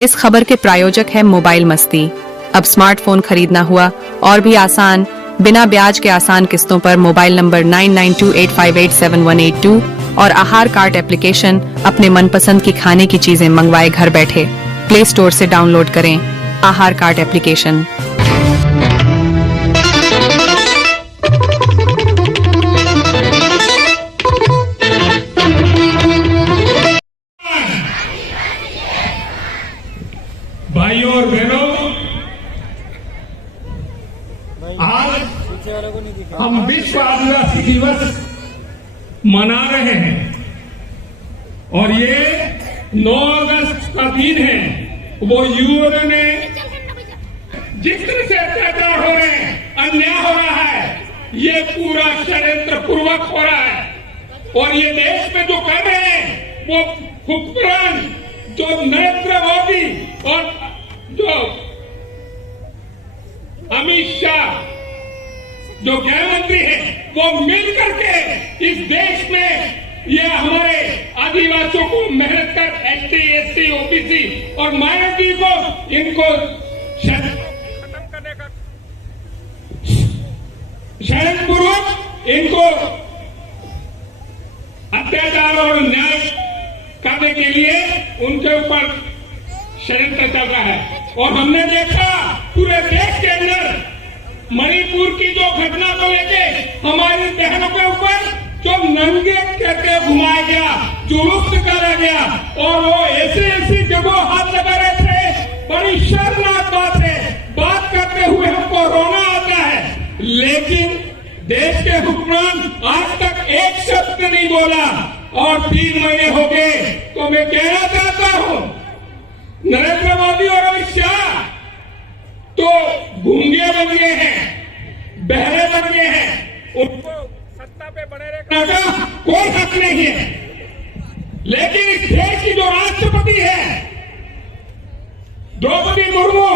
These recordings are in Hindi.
इस खबर के प्रायोजक है मोबाइल मस्ती। अब स्मार्टफोन खरीदना हुआ और भी आसान, बिना ब्याज के आसान किस्तों पर मोबाइल नंबर 9928587182 और आहार कार्ट एप्लीकेशन अपने मनपसंद की खाने की चीजें मंगवाए घर बैठे। प्ले स्टोर से डाउनलोड करें आहार कार्ट एप्लीकेशन। भाइयों और बहनों, आज हम विश्व आदिवासी दिवस मना रहे हैं और ये 9 अगस्त का दिन है। वो यूएन ने जिस तरह से अत्याचार हो रहे हैं, अन्याय हो रहा है, ये पूरा षड्यंत्र पूर्वक हो रहा है। और ये देश में जो कर रहे हैं वो हुक्मरान जो नरेंद्र मोदी और जो अमित शाह जो गृह मंत्री है, वो मिल करके इस देश में ये हमारे आदिवासियों को मेहनत कर एसटी, एससी, ओबीसी और माइनॉरिटी को इनको खत्म करने का षड्यंत्रपूर्वक इनको अत्याचार और न्याय करने के लिए उनके ऊपर षड्यंत्र चल रहा है। और हमने देखा पूरे देश के अंदर मणिपुर की जो घटना को लेके हमारी बहनों के ऊपर जो नंगे करके घुमाया गया, जुलूस निकाला गया और वो ऐसी जगह हाथ लगा रहे थे। बड़ी शर्मनाक बात है, बात करते हुए हमको रोना आता है, लेकिन देश के हुक्मरान आज तक एक शब्द नहीं बोला और 3 महीने हो गए। तो मैं कहना चाहता हूं, नरेंद्र मोदी और अमित शाह तो गूंगे बन गए हैं, बहरे बन गए हैं, उनको सत्ता पे बने रहने का कोई हक नहीं है। लेकिन इस देश की जो राष्ट्रपति है द्रौपदी मुर्मू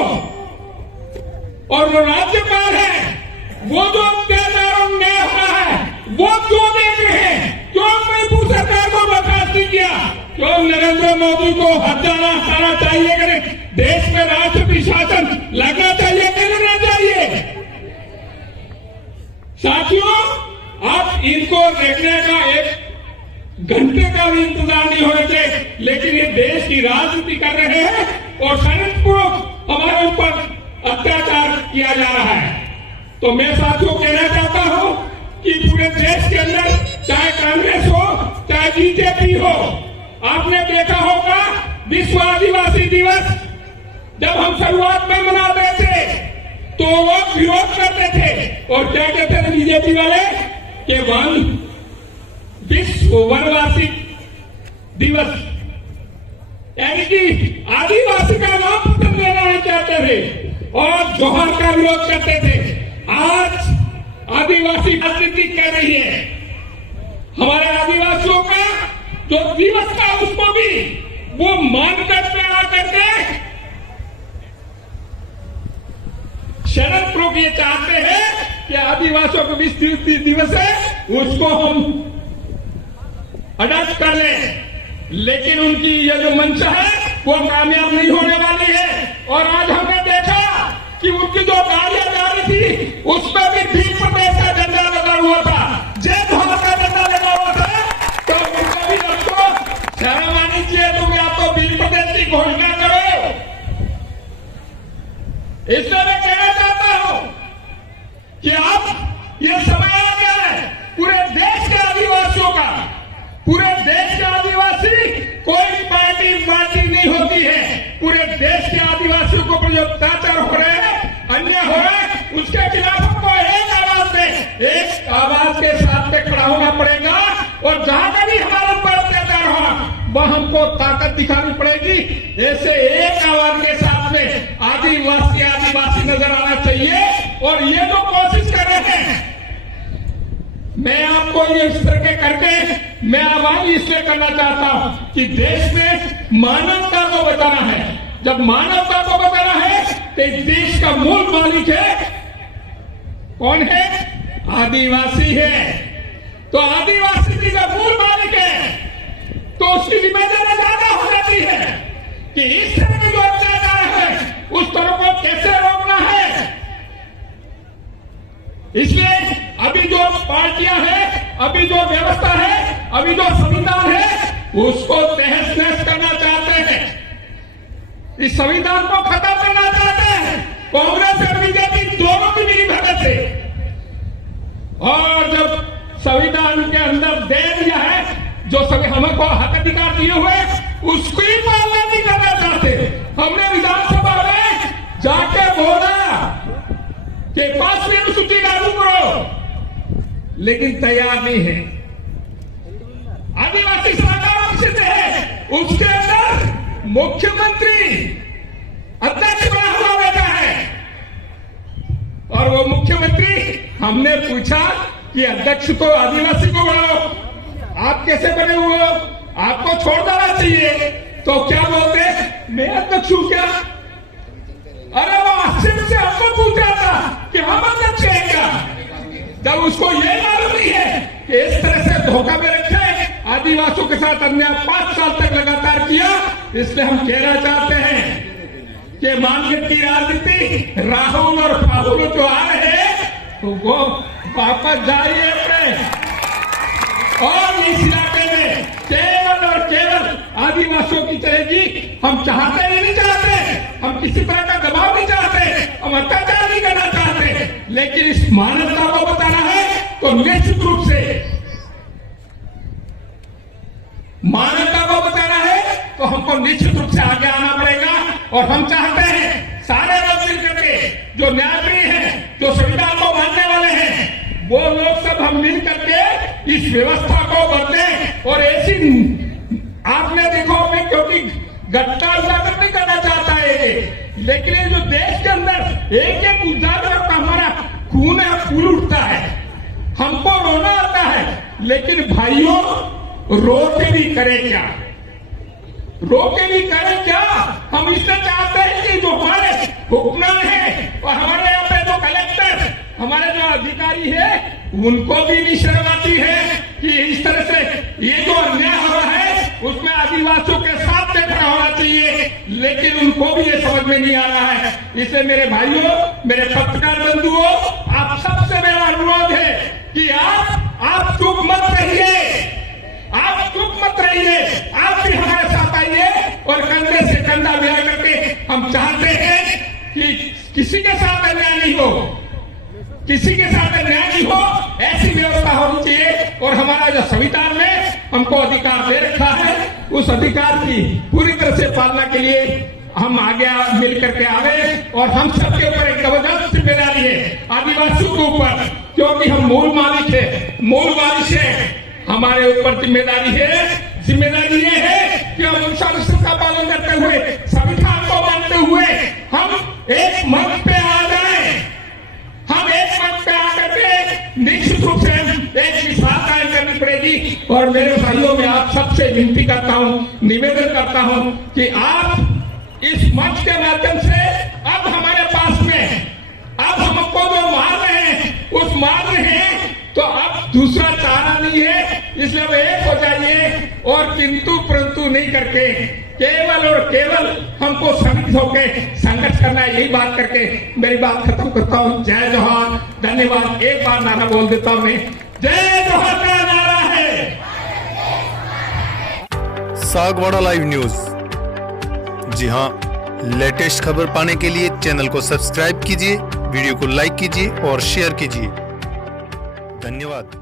और जो राज्यपाल है, वो जो अत्याचार और न्याय हो रहा है वो क्यों देख रहे हैं? क्यों मणिपुर सरकार को बर्खास्त नहीं किया? क्यों नरेंद्र मोदी को हटाना चाहिए? करें देश में राष्ट्रपति शासन लगना चाहिए कि लगना चाहिए? साथियों, आप इनको देखने का 1 घंटे का भी इंतजार नहीं होना चाहिए, लेकिन ये देश की राजनीति कर रहे हैं और षड्यंत्रपूर्वक हमारे ऊपर अत्याचार किया जा रहा है। तो मैं साथियों कहना चाहता हूं कि पूरे देश के अंदर चाहे कांग्रेस हो चाहे बीजेपी हो, आपने देखा होगा विश्व आदिवासी दिवस जब हम शुरुआत में मनाते थे तो वो विरोध करते थे और क्या कहते थे बीजेपी वाले कि विश्व वनवासी दिवस, यानी कि आदिवासी का नाम पसंद लेना नहीं चाहते थे और जोहर का विरोध करते थे। आज आदिवासी राजनीति कर रही है, हमारे आदिवासियों का जो दिवस का उसको भी वो मानकर पे आकर के शरद ये चाहते हैं कि आदिवासियों का विश्व दिवस है उसको हम अडॉप्ट कर लें, लेकिन उनकी ये जो मंशा है वो कामयाब नहीं होने वाली है। और आज हमने देखा कि उनकी जो गाड़ियां जा रही थी उस पर भी भील प्रदेश का झंडा लगा हुआ था, जय भारत का झंडा लगा हुआ था। तो उनका भी आपको शर्म आनी चाहिए, तुम आप तो भील प्रदेश की घोषणा करो। इसलिए मैं कहना चाहता हूं कि अब ये समय आ गया है पूरे देश के आदिवासियों का। पूरे देश के आदिवासी कोई पार्टी नहीं होती है। पूरे देश के आदिवासियों को जो अत्याचार हो रहे हैं, अन्याय हो रहा है, उसके खिलाफ हमको एक आवाज के साथ में खड़ा होना पड़ेगा। और जहां का भी हमारे ऊपर अत्याचार होगा वह हमको ताकत दिखानी पड़ेगी। ऐसे एक आवाज के साथ में आदिवासी नजर आना चाहिए। और ये जो कोशिश कर रहे हैं, मैं आपको ये इस तरह के करके मैं आह्वान इसलिए करना चाहता हूं कि देश में मानवता को बचाना है। जब मानवता को बचाना है तो देश का मूल मालिक है कौन है? आदिवासी है। तो आदिवासी की जब मूल मालिक है तो उसकी जिम्मेदारी ज्यादा हो जाती है कि इस तरह की जो उस तरह को कैसे रोकना है। इसलिए अभी जो पार्टियां हैं, अभी जो व्यवस्था है, अभी जो संविधान है, उसको तहस नहस करना चाहते हैं। इस संविधान को खत्म करना चाहते हैं कांग्रेस और बीजेपी दोनों की मिलीभगत से। और जब संविधान के अंदर दे दिया है, जो सभी हमको हक अधिकार दिए हुए, उसको ही पालना नहीं करना चाहते। हमने विधानसभा में जाके बोला कि 5वीं अनुसूची लागू करो, लेकिन तैयार नहीं है। आदिवासी सरकार विषय है, उसके अंदर मुख्यमंत्री अध्यक्ष बना हुआ बैठा है। और वो मुख्यमंत्री, हमने पूछा कि अध्यक्ष तो आदिवासी को बनाओ, आप कैसे बने हुए हो, आपको छोड़ देना चाहिए। तो क्या बोलते, मैं अध्यक्ष हूं क्या? अरे वो आश्चर्य से हमको पूछ रहा था कि हम अध्यक्ष हैं क्या, जब उसको ये मालूम नहीं है कि इस तरह से धोखा में रखे आदिवासियों के साथ अन्याय 5 साल तक लगातार किया। इसलिए हम कहना चाहते हैं कि मानगढ़ की राजनीति राहुल और फाहुल जो आ रहे हैं, तो वो वापस जाइए अपने। और इस इलाके में केवल और केवल आदिवासियों की चलेगी। हम चाहते ही नहीं चाहते, हम किसी तरह का दबाव नहीं चाहते, हम अत्याचार नहीं करना चाहते, लेकिन इस मानवता को बताना है तो निश्चित रूप से मानवता को बताना है, तो हमको निश्चित रूप से आगे आना पड़ेगा। और हम चाहते हैं सारे लोग मिलकर के, जो न्यायप्रिय हैं, जो संविधान को मानने वाले हैं, वो लोग सब हम मिल करके इस व्यवस्था को बदलें। और ऐसी आपने देखो, मैं क्योंकि घटना उजागर नहीं करना चाहता है, लेकिन ये जो देश के अंदर एक एक उजागर का हमारा खून है, फूल उठता है, हमको रोना आता है। लेकिन भाइयों, रो के भी करें क्या, रो के भी करें क्या? हम इससे चाहते हैं कि जो हमारे हुक्मरान है और हमारे यहाँ पे जो कलेक्टर, हमारे जो अधिकारी है, उनको भी नहीं शर्म आती है कि इस तरह से ये जो अन्याय हो रहा है उसमें आदिवासियों के साथ देखना होना चाहिए, लेकिन उनको भी ये समझ में नहीं आ रहा है। इसलिए मेरे भाइयों, मेरे पत्रकार बंधुओं, आप सबसे मेरा अनुरोध है कि आप चुप मत रहिए, आप चुप मत रहिए, आप भी हमारे साथ आइए और कंधे से कंधा मिला करके हम चाहते हैं कि किसी के साथ अन्याय नहीं हो, किसी के साथ अन्याय नहीं हो, ऐसी व्यवस्था होनी चाहिए। और हमारा जो संविधान में हमको अधिकार दे रखा है, उस अधिकार की पूरी तरह से पालना के लिए हम आगे मिल करके आवे। और हम सबके ऊपर एक जबरदस्त जिम्मेदारी है आदिवासियों के ऊपर, क्योंकि हम मूल मालिक है, मूल वारिश है। हमारे ऊपर जिम्मेदारी है, जिम्मेदारी ये है कि हम अनुशासन का पालन करते हुए, संविधान को मानते हुए हम एक मंच पे आ जाए। हम एक मंच पे आकर के निश्चित रूप से एक मिसाल कायम करनी पड़ेगी। और मेरे भाइयों, में आप सबसे विनती करता हूं, निवेदन करता हूं कि आप इस मंच के माध्यम से अब हमारे पास में, अब हमको जो मार रहे हैं उस मार रहे हैं, तो अब दूसरा चारा नहीं है। इसलिए वो एक हो जाइए और किंतु परंतु नहीं करके केवल और केवल हमको संगठित होकर संघर्ष करना है। यही बात करके मेरी बात खत्म करता हूँ। जय जोहार, धन्यवाद। एक बार नारा बोल देता हूँ मैं, जय जोहार का नारा है। Sagwara live news. जी हाँ, लेटेस्ट खबर पाने के लिए चैनल को सब्सक्राइब कीजिए, वीडियो को लाइक कीजिए और शेयर कीजिए। धन्यवाद।